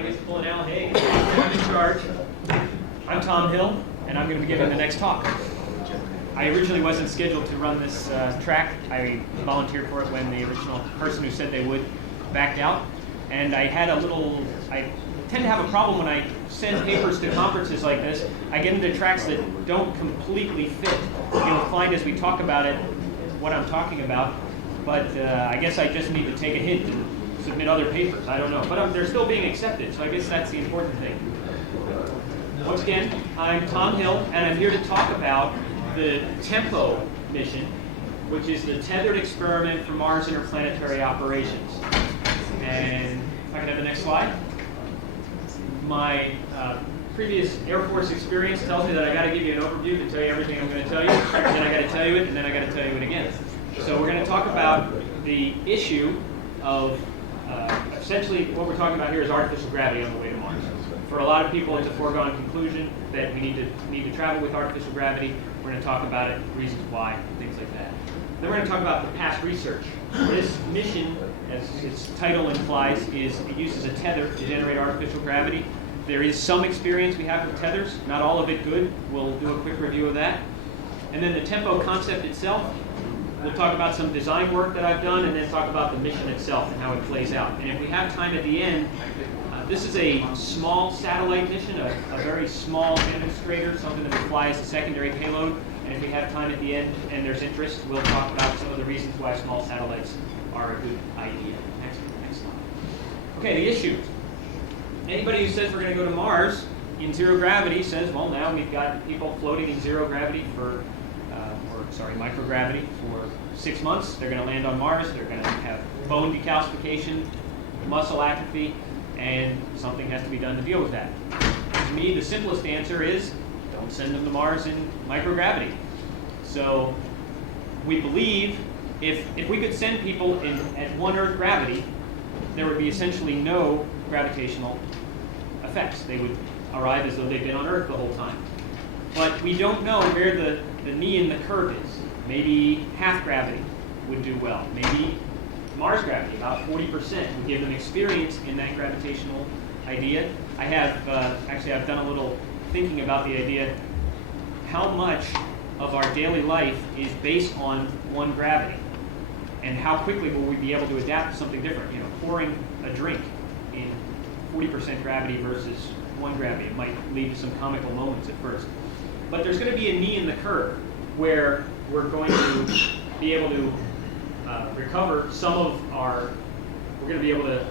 I get to pull an Al Haig. I'm in charge. I'm Tom Hill, and I'm going to be giving the next talk. I originally wasn't scheduled to run this track. I volunteered for it when the original person who said they would backed out. And I tend to have a problem when I send papers to conferences like this. I get into tracks that don't completely fit. You'll find as we talk about it what I'm talking about. But I guess I just need to take a hint and submit other papers. I don't know. But they're still being accepted, so I guess that's the important thing. Once again, I'm Tom Hill, and I'm here to talk about the TEMPO mission, which is the Tethered Experiment for Mars Interplanetary Operations. And if I could have the next slide. My previous Air Force experience tells me that I got to give you an overview to tell you everything I'm going to tell you, and then I got to tell you it, and then I got to tell you it again. So we're going to talk about the issue of essentially what we're talking about here is artificial gravity on the way to Mars. For a lot of people, it's a foregone conclusion that we need to travel with artificial gravity. We're going to talk about it, reasons why, things like that. Then we're going to talk about the past research. This mission, as its title implies, it uses a tether to generate artificial gravity. There is some experience we have with tethers, not all of it good. We'll do a quick review of that. And then the TEMPO concept itself. We'll talk about some design work that I've done, and then talk about the mission itself and how it plays out. And if we have time at the end, this is a small satellite mission, a very small demonstrator, something that would fly as a secondary payload. And if we have time at the end and there's interest, we'll talk about some of the reasons why small satellites are a good idea. Next slide. Okay, the issue. Anybody who says we're going to go to Mars in zero gravity says, well, now we've got people floating in zero gravity microgravity for 6 months. They're going to land on Mars. They're going to have bone decalcification, muscle atrophy, and something has to be done to deal with that. To me, the simplest answer is don't send them to Mars in microgravity. So we believe if we could send people at 1 Earth gravity, there would be essentially no gravitational effects. They would arrive as though they'd been on Earth the whole time. But we don't know where the knee in the curve is. Maybe half gravity would do well. Maybe Mars gravity, about 40%, would give them experience in that gravitational idea. I have, I've done a little thinking about the idea, how much of our daily life is based on one gravity? And how quickly will we be able to adapt to something different? Pouring a drink in 40% gravity versus 1 gravity. It might lead to some comical moments at first. But there's going to be a knee in the curve where we're going to be able to recover some of we're going to be able to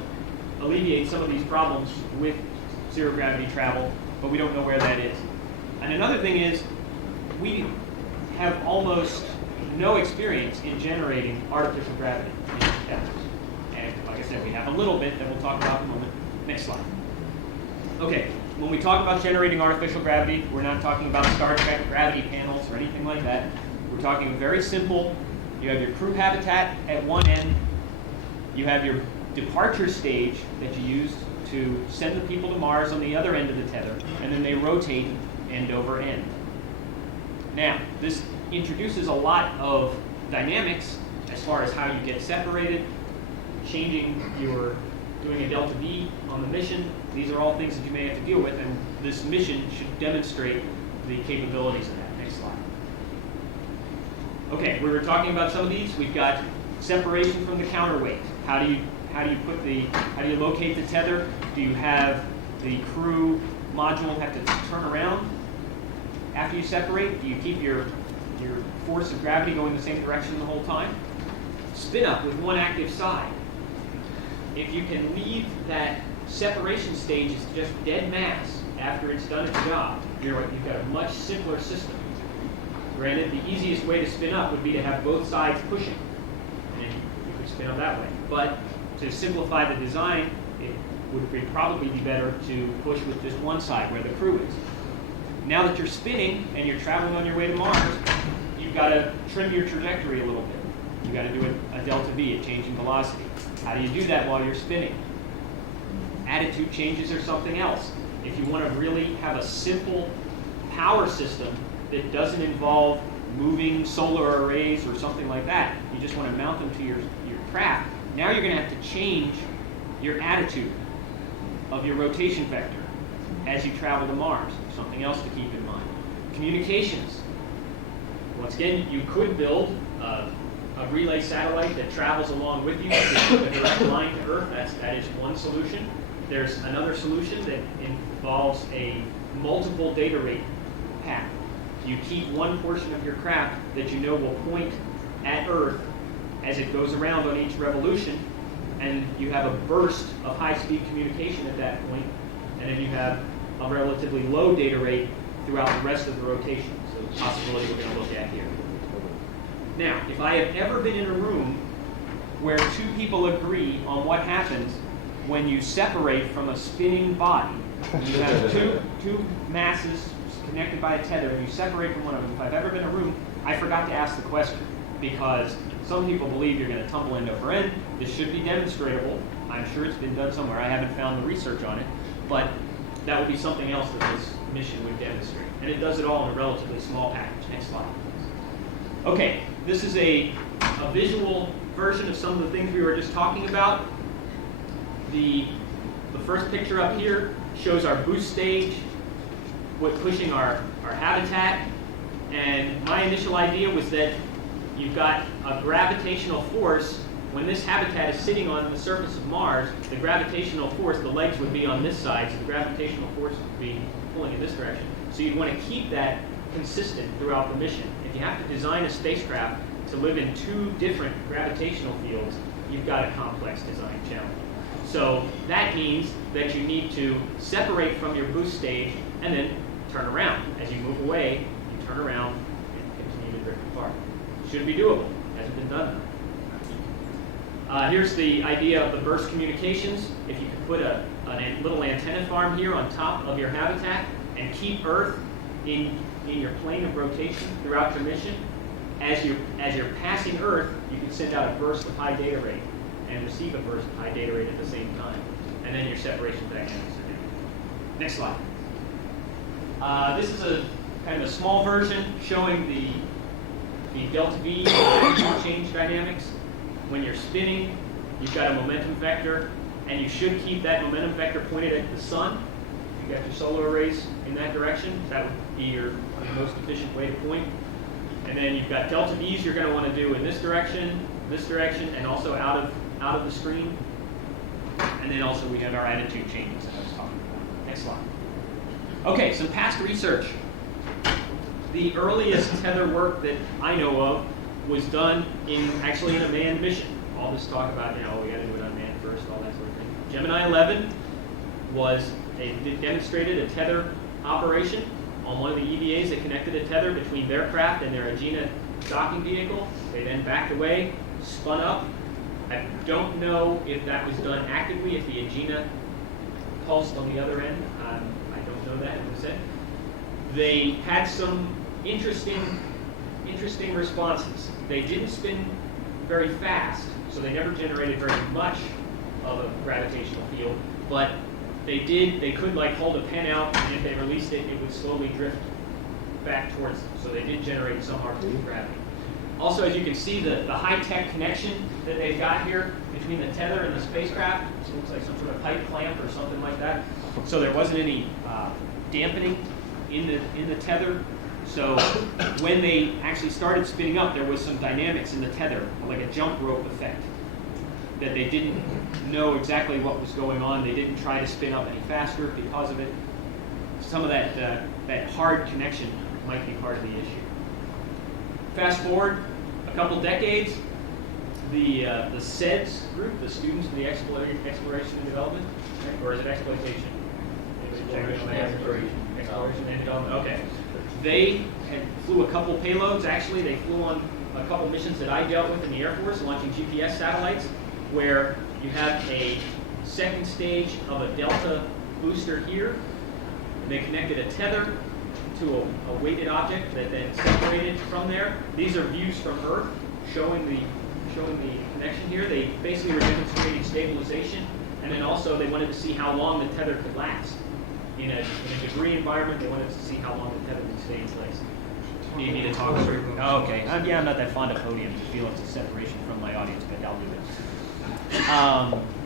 alleviate some of these problems with zero gravity travel, but we don't know where that is. And another thing is, we have almost no experience in generating artificial gravity in tethers. And like I said, we have a little bit that we'll talk about in a moment. Next slide. Okay, when we talk about generating artificial gravity, we're not talking about Star Trek gravity panels or anything like that. We're talking very simple. You have your crew habitat at one end. You have your departure stage that you use to send the people to Mars on the other end of the tether, and then they rotate end over end. Now, this introduces a lot of dynamics as far as how you get separated, doing a delta V on the mission. These are all things that you may have to deal with, and this mission should demonstrate the capabilities of that. Next slide. Okay, we were talking about some of these. We've got separation from the counterweight. How do you locate the tether? Do you have the crew module have to turn around after you separate? Do you keep your force of gravity going the same direction the whole time? Spin up with one active side. If you can leave that separation stage as just dead mass after it's done its job, you've got a much simpler system. Granted, the easiest way to spin up would be to have both sides pushing, and you could spin up that way. But to simplify the design, it would probably be better to push with just one side where the crew is. Now that you're spinning and you're traveling on your way to Mars, you've got to trim your trajectory a little bit. You've got to do a delta V, a change in velocity. How do you do that while you're spinning? Attitude changes or something else. If you want to really have a simple power system that doesn't involve moving solar arrays or something like that, you just want to mount them to your craft, now you're going to have to change your attitude. of your rotation vector as you travel to Mars. Something else to keep in mind. Communications. Once again, you could build a relay satellite that travels along with you, a direct line to Earth. That is one solution. There's another solution that involves a multiple data rate path. You keep one portion of your craft that you know will point at Earth as it goes around on each revolution, and you have a burst of high-speed communication at that point, and then you have a relatively low data rate throughout the rest of the rotation. So the possibility we're going to look at here. Now, if I have ever been in a room where two people agree on what happens when you separate from a spinning body, you have two masses connected by a tether, and you separate from one of them. If I've ever been in a room, I forgot to ask the question, because some people believe you're going to tumble end over end. This should be demonstratable. I'm sure it's been done somewhere. I haven't found the research on it, but that would be something else that this mission would demonstrate. And it does it all in a relatively small package. Next slide. Okay, this is a visual version of some of the things we were just talking about. The first picture up here shows our boost stage, pushing our habitat. And my initial idea was that you've got a gravitational force. When this habitat is sitting on the surface of Mars, the gravitational force, the legs would be on this side, so the gravitational force would be pulling in this direction. So you'd want to keep that consistent throughout the mission. If you have to design a spacecraft to live in two different gravitational fields, you've got a complex design challenge. So that means that you need to separate from your boost stage and then turn around. As you move away, you turn around and continue to drift apart. Should be doable. Hasn't been done. Here's the idea of the burst communications. If you could put a little antenna farm here on top of your habitat and keep Earth in your plane of rotation throughout your mission, as you're passing Earth, you can send out a burst of high data rate and receive a burst of high data rate at the same time. And then your separation dynamics are down. Next slide. This is a kind of a small version showing the delta V change dynamics. When you're spinning, you've got a momentum vector, and you should keep that momentum vector pointed at the sun. You've got your solar arrays in that direction. That would be your most efficient way to point. And then you've got delta V's you're going to want to do in this direction, and also out of the screen. And then also we have our attitude changes that I was talking about. Next slide. Okay, some past research. The earliest tether work that I know of was done actually in a manned mission. All this talk about, we got to do it unmanned first, all that sort of thing. Gemini 11 demonstrated a tether operation on one of the EVAs that connected a tether between their craft and their Agena docking vehicle. They then backed away, spun up. I don't know if that was done actively, if the Agena pulsed on the other end. I don't know that, as I said. They had some interesting responses. They didn't spin very fast, so they never generated very much of a gravitational field, but they could like hold a pen out, and if they released it, it would slowly drift back towards them. So they did generate some arctic gravity. Also, as you can see, the high-tech connection that they've got here between the tether and the spacecraft, it looks like some sort of pipe clamp or something like that. So there wasn't any dampening in the tether. So when they actually started spinning up, there was some dynamics in the tether, like a jump rope effect, that they didn't know exactly what was going on. They didn't try to spin up any faster because of it. Some of that hard connection might be part of the issue. Fast forward a couple decades, the SEDS group, the Students of the Exploration and Development, or is it exploitation? Exploration and Development. Okay. They flew a couple payloads. Actually, they flew on a couple missions that I dealt with in the Air Force, launching GPS satellites, where you have a second stage of a Delta booster here, and they connected a tether to a weighted object that then separated from there. These are views from Earth showing the connection here. They basically were demonstrating stabilization, and then also they wanted to see how long the tether could last. In a debris environment, they wanted to see how long the tether would stay in place. Do you need to talk through? Oh, okay. I'm not that fond of podiums. I feel it's a separation from my audience, but I'll do it.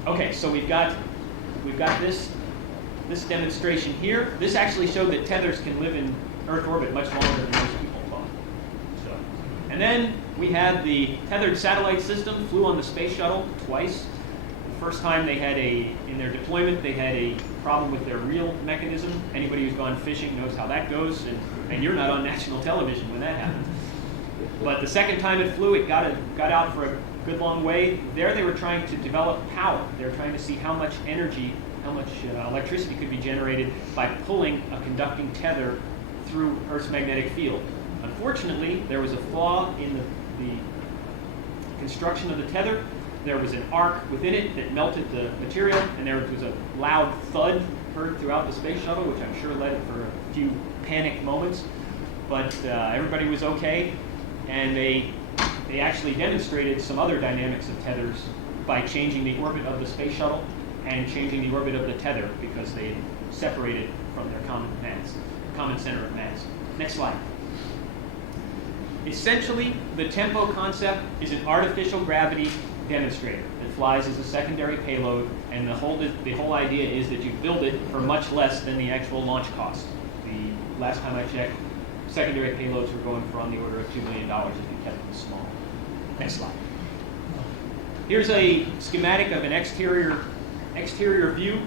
Okay, so we've got this this demonstration here, this actually showed that tethers can live in Earth orbit much longer than most people thought. So, and then we had the tethered satellite system, flew on the space shuttle twice. The first time they had in their deployment, they had a problem with their reel mechanism. Anybody who's gone fishing knows how that goes, and you're not on national television when that happens. But the second time it flew, it got out for a good long way. There they were trying to develop power. They were trying to see how much energy, how much electricity could be generated by pulling a conducting tether through Earth's magnetic field. Unfortunately, there was a flaw in the construction of the tether. There was an arc within it that melted the material, and there was a loud thud heard throughout the space shuttle, which I'm sure led for a few panic moments. But everybody was okay, and they actually demonstrated some other dynamics of tethers by changing the orbit of the space shuttle and changing the orbit of the tether because they separated from their common center of mass. Next slide. Essentially, the TEMPO concept is an artificial gravity demonstrator that flies as a secondary payload, and the whole idea is that you build it for much less than the actual launch cost. The last time I checked, secondary payloads were going for on the order of $2 million if you kept them small. Next slide. Here's a schematic of an exterior view.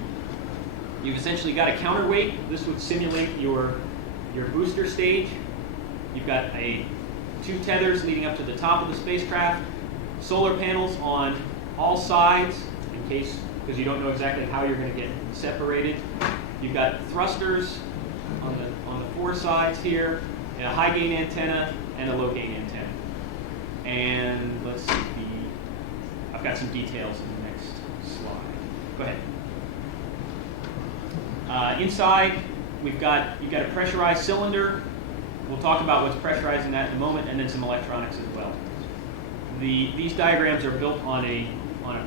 You've essentially got a counterweight. This would simulate your booster stage. You've got two tethers leading up to the top of the spacecraft, solar panels on all sides because you don't know exactly how you're going to get separated. You've got thrusters on the four sides here, and a high gain antenna and a low gain antenna. And let's see, I've got some details in the next slide. Go ahead. Inside, you've got a pressurized cylinder. We'll talk about what's pressurizing that in a moment, and then some electronics as well. These diagrams are built on a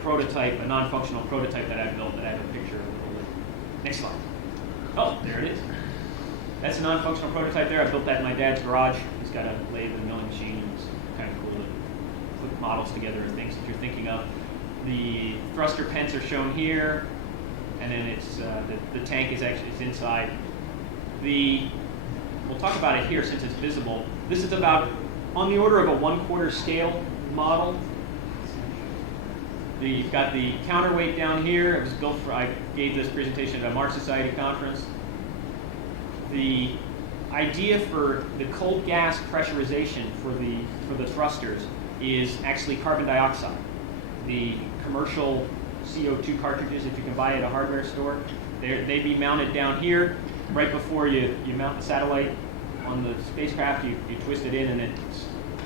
prototype, a non-functional prototype that I built that I have a picture of a little later. Next slide. Oh, there it is. That's a non-functional prototype there. I built that in my dad's garage. He's got a lathe and a milling machine. It's kind of cool to put models together of things that you're thinking of. The thruster pens are shown here, and then it's the tank is inside. We'll talk about it here since it's visible. This is about on the order of a 1/4 scale model. You've got the counterweight down here. It was built I gave this presentation at a Mars Society conference. The idea for the cold gas pressurization for the thrusters is actually carbon dioxide. The commercial CO2 cartridges that you can buy at a hardware store, they'd be mounted down here. Right before you mount the satellite on the spacecraft, you twist it in, and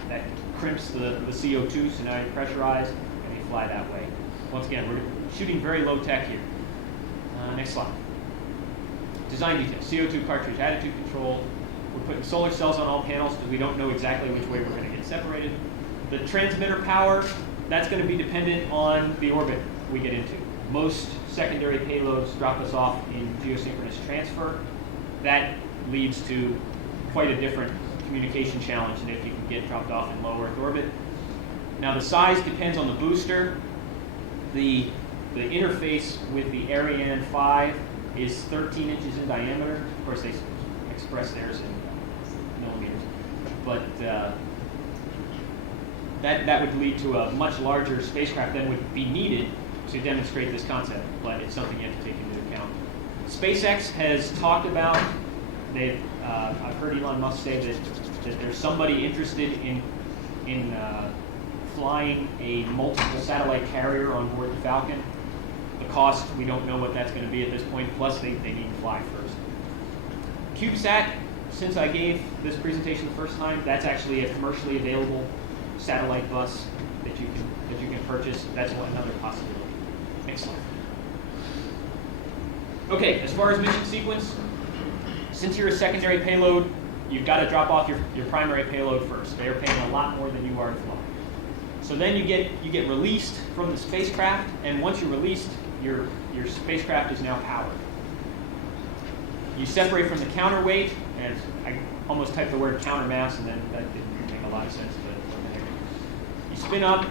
that crimps the CO2, so now you pressurize and you fly that way. Once again, we're shooting very low tech here. Next slide. Design details, CO2 cartridge, attitude control. We're putting solar cells on all panels because we don't know exactly which way we're going to get separated. The transmitter power, that's going to be dependent on the orbit we get into. Most secondary payloads drop us off in geosynchronous transfer. That leads to quite a different communication challenge than if you can get dropped off in low Earth orbit. Now the size depends on the booster. The interface with the Ariane 5 is 13 inches in diameter. Of course, they express theirs in millimeters. But that would lead to a much larger spacecraft than would be needed to demonstrate this concept, but it's something you have to take into account. SpaceX has talked about, I've heard Elon Musk say that there's somebody interested in flying a multiple satellite carrier on board the Falcon. The cost, we don't know what that's going to be at this point, plus they need to fly first. CubeSat, since I gave this presentation the first time, that's actually a commercially available satellite bus that you can purchase. That's another possibility. Next slide. Okay, as far as mission sequence, since you're a secondary payload, you've got to drop off your primary payload first. They're paying a lot more than you are to fly. So then you get released from the spacecraft, and once you're released, your spacecraft is now powered. You separate from the counterweight, and I almost typed the word countermass, and then that didn't make a lot of sense. But you spin up,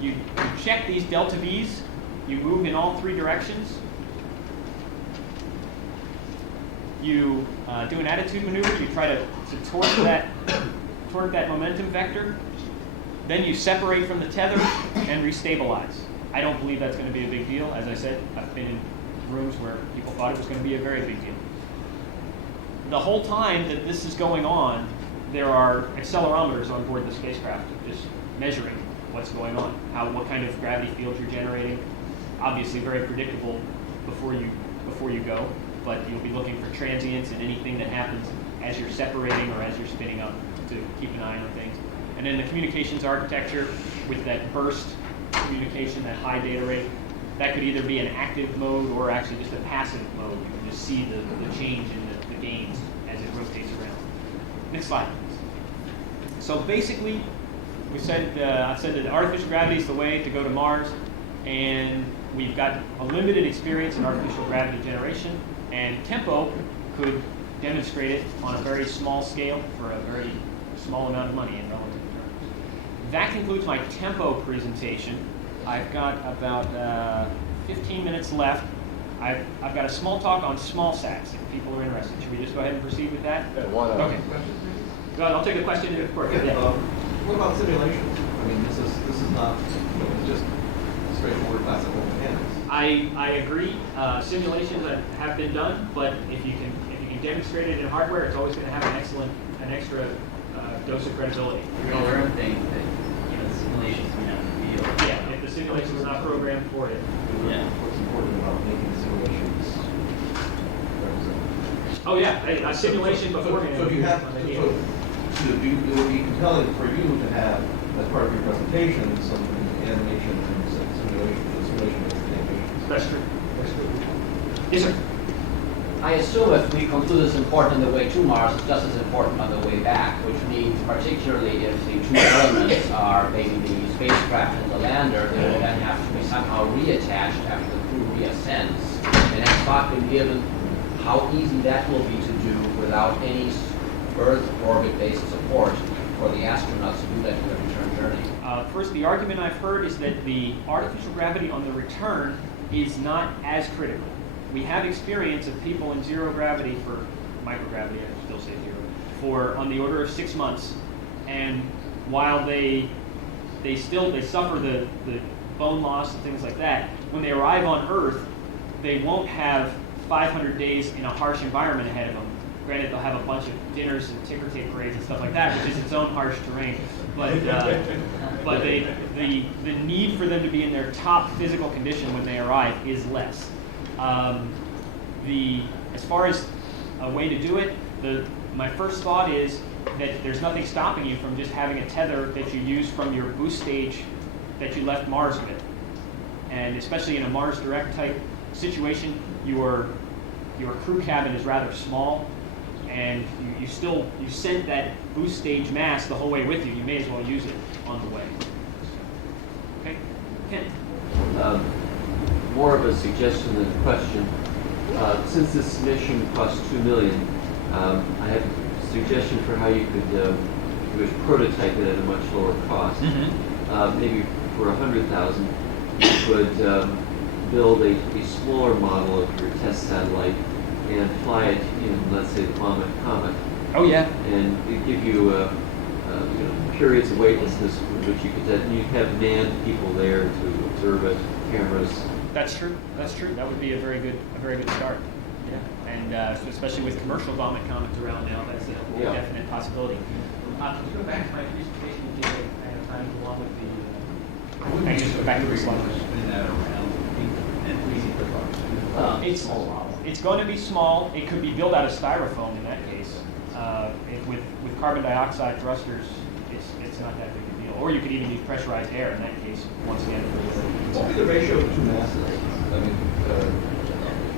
you check these delta V's, you move in all three directions, you do an attitude maneuver. You try to torque that momentum vector. Then you separate from the tether and restabilize. I don't believe that's going to be a big deal. As I said, I've been in rooms where people thought it was going to be a very big deal. The whole time that this is going on, there are accelerometers on board the spacecraft just measuring what's going on, what kind of gravity field you're generating. Obviously very predictable before you go, but you'll be looking for transients and anything that happens as you're separating or as you're spinning up to keep an eye on things. And then the communications architecture with that burst communication, that high data rate, that could either be an active mode or actually just a passive mode. You can just see the change in the gains as it rotates around. Next slide. So basically, I've said that artificial gravity is the way to go to Mars, and we've got a limited experience in artificial gravity generation, and TEMPO could demonstrate it on a very small scale for a very small amount of money in relative terms. That concludes my TEMPO presentation. I've got about 15 minutes left. I've got a small talk on small sats if people are interested. Should we just go ahead and proceed with that? Yeah, why not? Okay. Go ahead, I'll take a question of course. Yeah. What about simulations? I mean, this is not, it's just straightforward classical mechanics. I agree. Simulations have been done, but if you can demonstrate it in hardware, it's always going to have an extra dose of credibility. You're going to learn things that the simulations may not reveal. Yeah, if the simulation is not programmed for it. Yeah. What's important about making simulations represent? Oh yeah, a simulation beforehand. So if you have, it would be compelling for you to have, as part of your presentation, some animation and simulation explanations. That's true. Yes, sir. I assume if we conclude it's important on the way to Mars, it's just as important on the way back, which means particularly if the two elements are maybe the spacecraft and the lander, they will then have to be somehow reattached after the crew reascends. And has thought been given how easy that will be to do without any Earth orbit-based support for the astronauts to do that for the return journey? First, the argument I've heard is that the artificial gravity on the return is not as critical. We have experience of people in zero gravity for microgravity, I still say zero, for on the order of 6 months. And while they suffer the bone loss and things like that, when they arrive on Earth, they won't have 500 days in a harsh environment ahead of them. Granted, they'll have a bunch of dinners and ticker tape parades and stuff like that, which is its own harsh terrain. But the need for them to be in their top physical condition when they arrive is less. As far as a way to do it, my first thought is that there's nothing stopping you from just having a tether that you use from your boost stage that you left Mars with. And especially in a Mars Direct type situation, your crew cabin is rather small, and you sent that boost stage mass the whole way with you. You may as well use it on the way. Okay, Ken. More of a suggestion than a question. Since this mission costs $2 million, I have a suggestion for how you could prototype it at a much lower cost. Mm-hmm. Maybe for $100,000, you could build a smaller model of your test satellite and fly it in, let's say, the Comet. Oh yeah. And it give you periods of weightlessness which you could have manned people there to observe it, cameras. That's true. That's true. That would be a very good start. Yeah. And especially with commercial vomit comets around now, that's a definite possibility. Can you go back to my presentation and give I have time to go on with the? I can just go back to the slide. Spin that around and easy for folks. It's going to be small. It could be built out of styrofoam in that case. With carbon dioxide thrusters, it's not that big a deal. Or you could even use pressurized air in that case. Once again. What would be the ratio of two masses? I mean,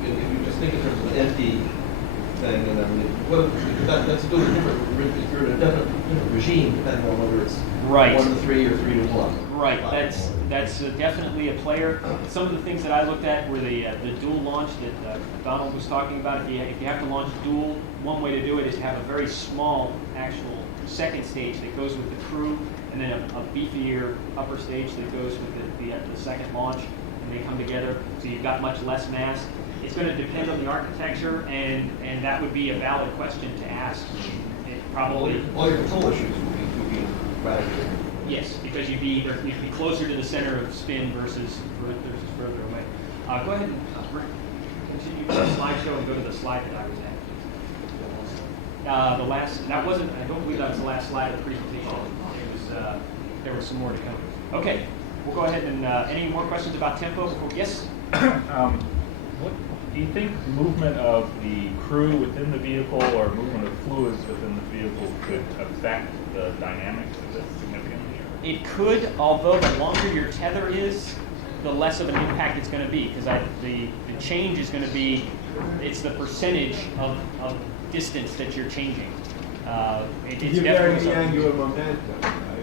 if you just think in terms of an empty thing, and I mean, that's a totally different. If you're in a different regime, depending on whether it's 1 to 3 or 3 to 1. Right. That's definitely a player. Some of the things that I looked at were the dual launch that Donald was talking about. If you have to launch dual, one way to do it is to have a very small actual second stage that goes with the crew, and then a beefier upper stage that goes with the second launch, and they come together. So you've got much less mass. It's going to depend on the architecture, and that would be a valid question to ask. It probably, All your control issues would be radically. yes, because you'd be closer to the center of spin versus further away. Go ahead and continue the slideshow and go to the slide that I was at. That wasn't, I don't believe that was the last slide of the presentation. There was some more to come. Okay, we'll go ahead and, any more questions about tempo before, yes? What do you think movement of the crew within the vehicle or movement of fluids within the vehicle could affect the dynamics of this significantly? It could, although the longer your tether is, the less of an impact it's going to be, because the change is going to be, it's the percentage of distance that you're changing. It's You vary definitely the something- angular momentum.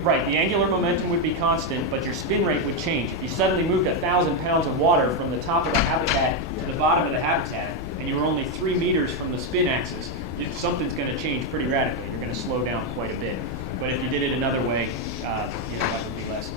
Right, the angular momentum would be constant, but your spin rate would change. If you suddenly moved 1,000 pounds of water from the top of the habitat to the bottom of the habitat, and you were only 3 meters from the spin axis, something's going to change pretty radically. You're going to slow down quite a bit. But if you did it another way, that would be less.